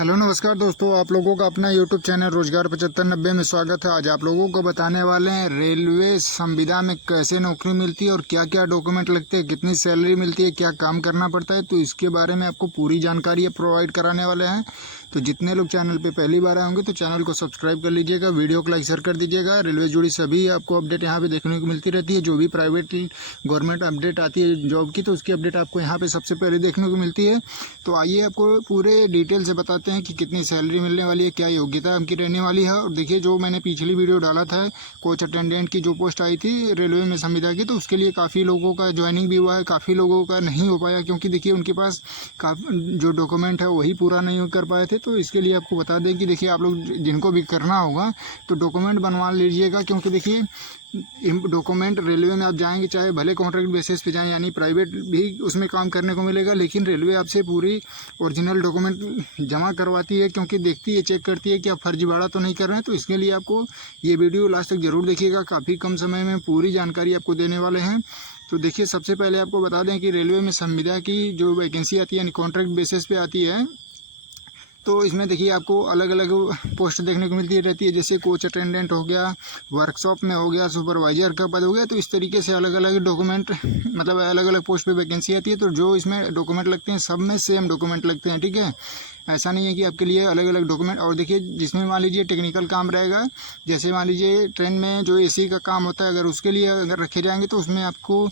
Hello नमस्कार दोस्तों, आप लोगों का अपना यूट्यूब चैनल रोजगार 7590 में स्वागत है। आज आप लोगों को बताने वाले हैं रेलवे संविदा में कैसे नौकरी मिलती है और क्या क्या डॉक्यूमेंट लगते हैं, कितनी सैलरी मिलती है, क्या काम करना पड़ता है। तो इसके बारे में आपको पूरी जानकारी प्रोवाइड कराने वाले हैं। तो जितने लोग चैनल पे पहली बार आए होंगे तो चैनल को सब्सक्राइब कर लीजिएगा, वीडियो को लाइक शेयर कर दीजिएगा। रेलवे जुड़ी सभी आपको अपडेट यहाँ पे देखने को मिलती रहती है। जो भी प्राइवेट गवर्नमेंट अपडेट आती है जॉब की, तो उसकी अपडेट आपको यहाँ पे सबसे पहले देखने को मिलती है। तो आइए आपको पूरे डिटेल से बताते हैं कि कितनी सैलरी मिलने वाली है, क्या योग्यता आपकी रहने वाली है। और देखिए, जो मैंने पिछली वीडियो डाला था कोच अटेंडेंट की जो पोस्ट आई थी रेलवे में संविदा की, तो उसके लिए काफ़ी लोगों का ज्वाइनिंग भी हुआ है, काफ़ी लोगों का नहीं हो पाया, क्योंकि देखिए उनके पास जो डॉक्यूमेंट है वही पूरा नहीं कर पाए थे। तो इसके लिए आपको बता दें कि देखिए, आप लोग जिनको भी करना होगा तो डॉक्यूमेंट बनवा लीजिएगा, क्योंकि देखिए डॉक्यूमेंट रेलवे में आप जाएंगे, चाहे भले कॉन्ट्रैक्ट बेसिस पे जाएं, यानी प्राइवेट भी उसमें काम करने को मिलेगा, लेकिन रेलवे आपसे पूरी ओरिजिनल डॉक्यूमेंट जमा करवाती है, क्योंकि देखती है, चेक करती है कि आप फर्जीवाड़ा तो नहीं कर रहे हैं। तो इसके लिए आपको ये वीडियो लास्ट तक ज़रूर देखिएगा, काफ़ी कम समय में पूरी जानकारी आपको देने वाले हैं। तो देखिए, सबसे पहले आपको बता दें कि रेलवे में संविदा की जो वैकेंसी आती है, यानी कॉन्ट्रैक्ट बेसिस पे आती है, तो इसमें देखिए आपको अलग अलग पोस्ट देखने को मिलती रहती है। जैसे कोच अटेंडेंट हो गया, वर्कशॉप में हो गया, सुपरवाइजर का पद हो गया। तो इस तरीके से अलग अलग डॉक्यूमेंट, मतलब अलग अलग पोस्ट पे वैकेंसी आती है। तो जो इसमें डॉक्यूमेंट लगते हैं सब में सेम डॉक्यूमेंट लगते हैं, ठीक है। ऐसा नहीं है कि आपके लिए अलग अलग डॉक्यूमेंट। और देखिए, जिसमें मान लीजिए टेक्निकल काम रहेगा, जैसे मान लीजिए ट्रेन में जो एसी का काम होता है, अगर उसके लिए अगर रखे जाएंगे तो उसमें आपको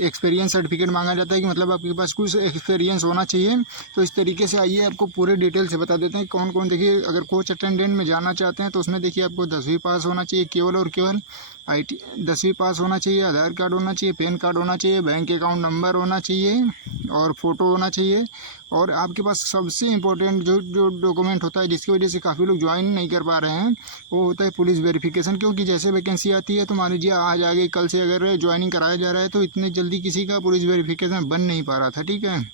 एक्सपीरियंस सर्टिफिकेट मांगा जाता है कि मतलब आपके पास कुछ एक्सपीरियंस होना चाहिए। तो इस तरीके से आइए आपको पूरे डिटेल से बता देते हैं कौन कौन। देखिए, अगर कोच अटेंडेंट में जाना चाहते हैं तो उसमें देखिए आपको 10वीं पास होना चाहिए, केवल और केवल IT 10वीं पास होना चाहिए, आधार कार्ड होना चाहिए, पैन कार्ड होना चाहिए, बैंक अकाउंट नंबर होना चाहिए और फ़ोटो होना चाहिए। और आपके पास सबसे इम्पोर्टेंट जो जो डॉक्यूमेंट होता है, जिसकी वजह से काफ़ी लोग ज्वाइन नहीं कर पा रहे हैं, वो होता है पुलिस वेरिफिकेशन। क्योंकि जैसे वैकेंसी आती है तो मान लीजिए आज आ गई, कल से अगर ज्वाइनिंग कराया जा रहा है तो इतनी जल्दी किसी का पुलिस वेरिफिकेशन बन नहीं पा रहा था, ठीक है।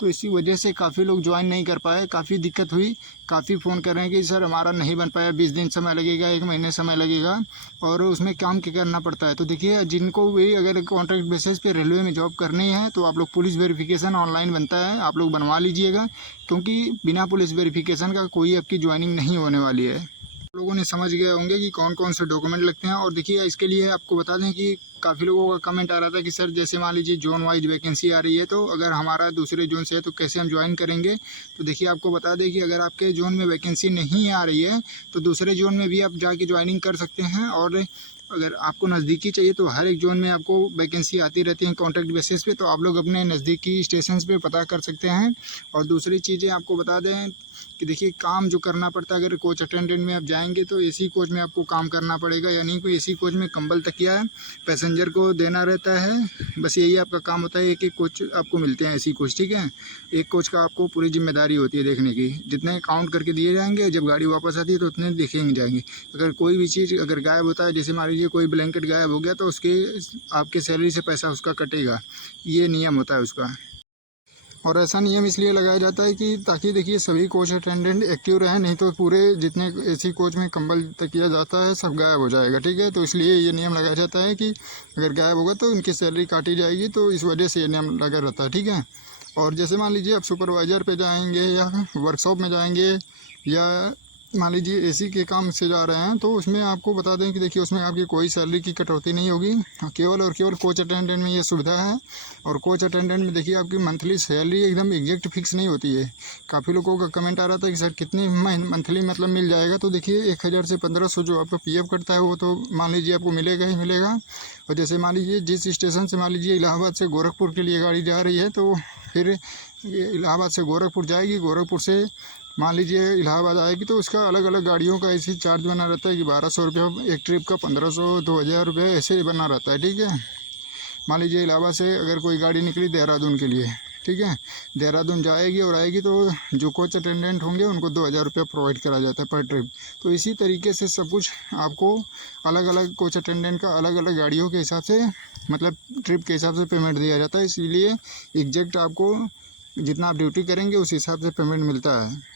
तो इसी वजह से काफ़ी लोग ज्वाइन नहीं कर पाए, काफ़ी दिक्कत हुई। काफ़ी फ़ोन कर रहे हैं कि सर हमारा नहीं बन पाया, 20 दिन समय लगेगा, 1 महीने समय लगेगा, और उसमें काम क्या करना पड़ता है। तो देखिए, जिनको भी अगर कॉन्ट्रैक्ट बेसिस पे रेलवे में जॉब करनी है तो आप लोग पुलिस वेरिफिकेशन ऑनलाइन बनता है, आप लोग बनवा लीजिएगा, क्योंकि बिना पुलिस वेरिफिकेशन का कोई आपकी ज्वाइनिंग नहीं होने वाली है। लोगों ने समझ गए होंगे कि कौन कौन से डॉक्यूमेंट लगते हैं। और देखिए, इसके लिए आपको बता दें कि काफ़ी लोगों का कमेंट आ रहा था कि सर जैसे मान लीजिए जोन वाइज वैकेंसी आ रही है, तो अगर हमारा दूसरे जोन से है तो कैसे हम ज्वाइन करेंगे। तो देखिए, आपको बता दें कि अगर आपके जोन में वैकेंसी नहीं आ रही है तो दूसरे जोन में भी आप जाके ज्वाइनिंग कर सकते हैं। और अगर आपको नज़दीकी चाहिए तो हर एक जोन में आपको वैकेंसी आती रहती है कॉन्ट्रैक्ट बेसिस पे, तो आप लोग अपने नज़दीकी स्टेशन पे पता कर सकते हैं। और दूसरी चीज़ें आपको बता दें कि देखिए, काम जो करना पड़ता है, अगर कोच अटेंडेंट में आप जाएंगे तो एसी कोच में आपको काम करना पड़ेगा, यानी कोई एसी कोच में कंबल तकिया पैसेंजर को देना रहता है। बस यही आपका काम होता है। एक एक कोच आपको मिलते हैं एसी कोच, ठीक है। एक कोच का आपको पूरी जिम्मेदारी होती है देखने की, जितने काउंट करके दिए जाएंगे, जब गाड़ी वापस आती है तो उतने देखेंगे जाएंगे। अगर कोई भी चीज़ अगर गायब होता है, जैसे मान लीजिए कोई ब्लैंकेट गायब हो गया, तो उसके आपके सैलरी से पैसा उसका कटेगा, ये नियम होता है उसका। और ऐसा नियम इसलिए लगाया जाता है कि ताकि देखिए सभी कोच अटेंडेंट एक्टिव रहें, नहीं तो पूरे जितने एसी कोच में कंबल तकिया जाता है सब गायब हो जाएगा, ठीक है। तो इसलिए ये नियम लगाया जाता है कि अगर गायब होगा तो उनकी सैलरी काटी जाएगी, तो इस वजह से ये नियम लगा रहता है, ठीक है। और जैसे मान लीजिए आप सुपरवाइज़र पे जाएंगे या वर्कशॉप में जाएंगे, या मान लीजिए एसी के काम से जा रहे हैं, तो उसमें आपको बता दें कि देखिए उसमें आपकी कोई सैलरी की कटौती नहीं होगी, केवल और केवल कोच अटेंडेंट में ये सुविधा है। और कोच अटेंडेंट में देखिए आपकी मंथली सैलरी एकदम एग्जैक्ट फिक्स नहीं होती है। काफ़ी लोगों का कमेंट आ रहा था कि सर कितनी मंथली मतलब मिल जाएगा। तो देखिए 1000 से 1500 जो आपका PF कटता है वो तो मान लीजिए आपको मिलेगा ही मिलेगा। और जैसे मान लीजिए जिस स्टेशन से मान लीजिए इलाहाबाद से गोरखपुर के लिए गाड़ी जा रही है, तो फिर इलाहाबाद से गोरखपुर जाएगी, गोरखपुर से मान लीजिए इलाहाबाद आएगी, तो उसका अलग अलग गाड़ियों का ऐसे चार्ज बना रहता है कि 1200 रुपया एक ट्रिप का, 1500, 2000 रुपये ऐसे बना रहता है, ठीक है। मान लीजिए इलाहाबाद से अगर कोई गाड़ी निकली देहरादून के लिए, ठीक है, देहरादून जाएगी और आएगी, तो जो कोच अटेंडेंट होंगे उनको 2000 रुपया प्रोवाइड करा जाता है पर ट्रिप। तो इसी तरीके से सब कुछ आपको अलग अलग कोच अटेंडेंट का अलग अलग गाड़ियों के हिसाब से, मतलब ट्रिप के हिसाब से पेमेंट दिया जाता है। इसीलिए एग्जैक्ट आपको जितना आप ड्यूटी करेंगे उस हिसाब से पेमेंट मिलता है।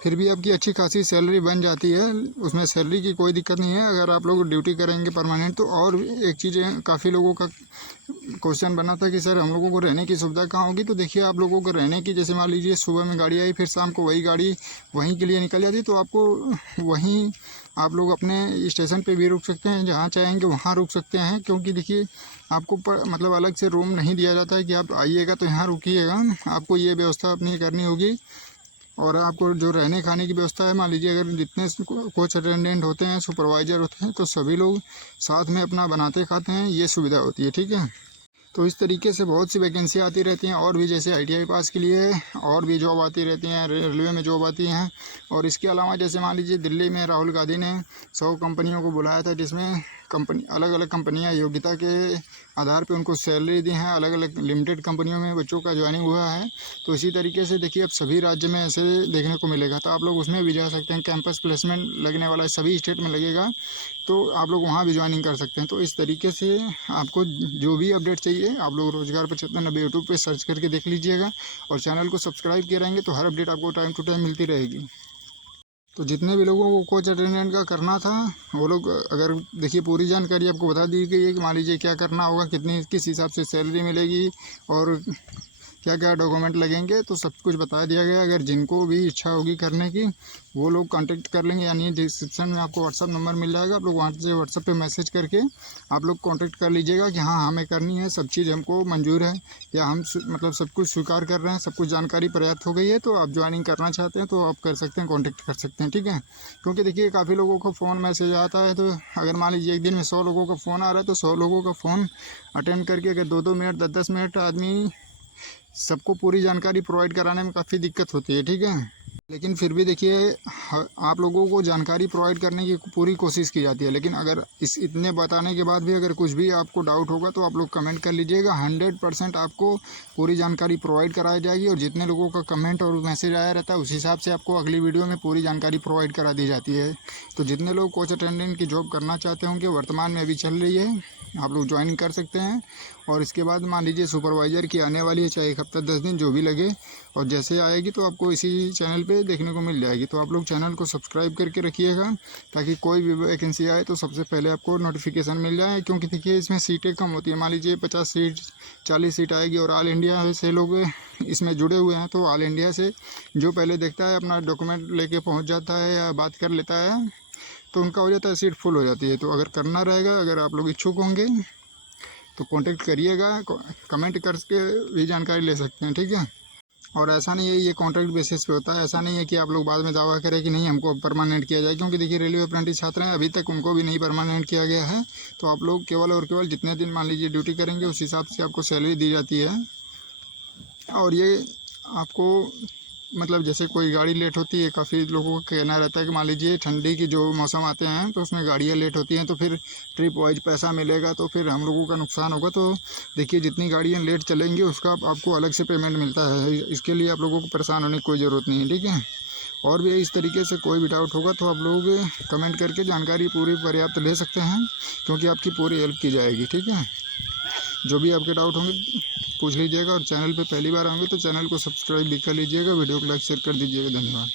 फिर भी आपकी अच्छी खासी सैलरी बन जाती है, उसमें सैलरी की कोई दिक्कत नहीं है अगर आप लोग ड्यूटी करेंगे परमानेंट तो। और एक चीज़ काफ़ी लोगों का क्वेश्चन बना था कि सर हम लोगों को रहने की सुविधा कहाँ होगी। तो देखिए आप लोगों को रहने की, जैसे मान लीजिए सुबह में गाड़ी आई, फिर शाम को वही गाड़ी वहीं के लिए निकल जाती, तो आपको वहीं आप लोग अपने स्टेशन पे भी रुक सकते हैं, जहाँ चाहेंगे वहाँ रुक सकते हैं। क्योंकि देखिए आपको मतलब अलग से रूम नहीं दिया जाता है कि आप आइएगा तो यहाँ रुकिएगा, आपको ये व्यवस्था अपनी करनी होगी। और आपको जो रहने खाने की व्यवस्था है, मान लीजिए अगर जितने कोच अटेंडेंट होते हैं, सुपरवाइज़र होते हैं, तो सभी लोग साथ में अपना बनाते खाते हैं, ये सुविधा होती है, ठीक है। तो इस तरीके से बहुत सी वैकेंसी आती रहती हैं, और भी जैसे ITI पास के लिए और भी जॉब आती रहती हैं, रेलवे में जॉब आती हैं। और इसके अलावा जैसे मान लीजिए दिल्ली में राहुल गांधी ने 100 कंपनियों को बुलाया था, जिसमें अलग अलग कंपनियां योग्यता के आधार पे उनको सैलरी दी हैं, अलग अलग लिमिटेड कंपनियों में बच्चों का ज्वाइनिंग हुआ है। तो इसी तरीके से देखिए अब सभी राज्य में ऐसे देखने को मिलेगा, तो आप लोग उसमें भी जा सकते हैं। कैंपस प्लेसमेंट लगने वाला है, सभी स्टेट में लगेगा, तो आप लोग वहाँ भी ज्वाइनिंग कर सकते हैं। तो इस तरीके से आपको जो भी अपडेट चाहिए आप लोग रोजगार 95 यूट्यूब पे सर्च करके देख लीजिएगा, और चैनल को सब्सक्राइब किए रहेंगे तो हर अपडेट आपको टाइम टू टाइम मिलती रहेगी। तो जितने भी लोगों को कोच अटेंडेंट का करना था वो लोग, अगर देखिए पूरी जानकारी आपको बता दी गई है कि मान लीजिए क्या करना होगा, किस हिसाब से सैलरी मिलेगी और क्या क्या डॉक्यूमेंट लगेंगे, तो सब कुछ बता दिया गया। अगर जिनको भी इच्छा होगी करने की वो लोग कांटेक्ट कर लेंगे, यानी डिस्क्रिप्शन में आपको व्हाट्सअप नंबर मिल जाएगा, आप लोग वहाँ से व्हाट्सअप पे मैसेज करके आप लोग कांटेक्ट कर लीजिएगा कि हाँ हमें करनी है, सब चीज़ हमको मंजूर है, या हम मतलब सब कुछ स्वीकार कर रहे हैं, सब कुछ जानकारी पर्याप्त हो गई है, तो आप ज्वाइनिंग करना चाहते हैं तो आप कर सकते हैं, कॉन्टेक्ट कर सकते हैं, ठीक है। क्योंकि देखिए काफ़ी लोगों को फ़ोन मैसेज आता है, तो अगर मान लीजिए एक दिन में 100 लोगों का फ़ोन आ रहा है, तो 100 लोगों का फ़ोन अटेंड करके अगर 2-2 मिनट 10-10 मिनट आदमी सबको पूरी जानकारी प्रोवाइड कराने में काफ़ी दिक्कत होती है, ठीक है। लेकिन फिर भी देखिए आप लोगों को जानकारी प्रोवाइड करने की पूरी कोशिश की जाती है। लेकिन अगर इतने बताने के बाद भी अगर कुछ भी आपको डाउट होगा तो आप लोग कमेंट कर लीजिएगा, 100% आपको पूरी जानकारी प्रोवाइड कराई जाएगी। और जितने लोगों का कमेंट और मैसेज आया रहता है उस हिसाब से आपको अगली वीडियो में पूरी जानकारी प्रोवाइड करा दी जाती है। तो जितने लोग कोच अटेंडेंट की जॉब करना चाहते होंगे, वर्तमान में अभी चल रही है, आप लोग ज्वाइन कर सकते हैं। और इसके बाद मान लीजिए सुपरवाइज़र की आने वाली है, चाहे 1 हफ्ता 10 दिन जो भी लगे, और जैसे आएगी तो आपको इसी चैनल पे देखने को मिल जाएगी। तो आप लोग चैनल को सब्सक्राइब करके रखिएगा, ताकि कोई भी वैकेंसी आए तो सबसे पहले आपको नोटिफिकेशन मिल जाए। क्योंकि देखिए इसमें सीटें कम होती है, मान लीजिए 50 सीट 40 सीट आएगी, और ऑल इंडिया से लोग इसमें जुड़े हुए हैं, तो ऑल इंडिया से जो पहले देखता है अपना डॉक्यूमेंट लेके पहुँच जाता है या बात कर लेता है, तो उनका हो जाता है, सीट फुल हो जाती है। तो अगर करना रहेगा, अगर आप लोग इच्छुक होंगे तो कांटेक्ट करिएगा, कमेंट करके भी जानकारी ले सकते हैं, ठीक है। और ऐसा नहीं है ये कॉन्ट्रैक्ट बेसिस पे होता है, ऐसा नहीं है कि आप लोग बाद में दावा करें कि नहीं हमको परमानेंट किया जाए। क्योंकि देखिए रेलवे अप्रेंटिस छात्र हैं, अभी तक उनको भी नहीं परमानेंट किया गया है। तो आप लोग केवल और केवल जितने दिन मान लीजिए ड्यूटी करेंगे उस हिसाब से आपको सैलरी दी जाती है। और ये आपको मतलब जैसे कोई गाड़ी लेट होती है, काफ़ी लोगों का कहना रहता है कि मान लीजिए ठंडी की जो मौसम आते हैं तो उसमें गाड़ियाँ लेट होती हैं, तो फिर ट्रिप वाइज पैसा मिलेगा, तो फिर हम लोगों का नुकसान होगा। तो देखिए जितनी गाड़ियाँ लेट चलेंगी उसका आपको अलग से पेमेंट मिलता है, इसके लिए आप लोगों को परेशान होने की कोई ज़रूरत नहीं है, ठीक है। और भी इस तरीके से कोई भी डाउट होगा तो आप लोग कमेंट करके जानकारी पूरी पर्याप्त ले सकते हैं, क्योंकि आपकी पूरी हेल्प की जाएगी, ठीक है। जो भी आपके डाउट होंगे पूछ लीजिएगा, और चैनल पे पहली बार होंगे तो चैनल को सब्सक्राइब भी कर लीजिएगा, वीडियो को लाइक शेयर कर दीजिएगा। धन्यवाद।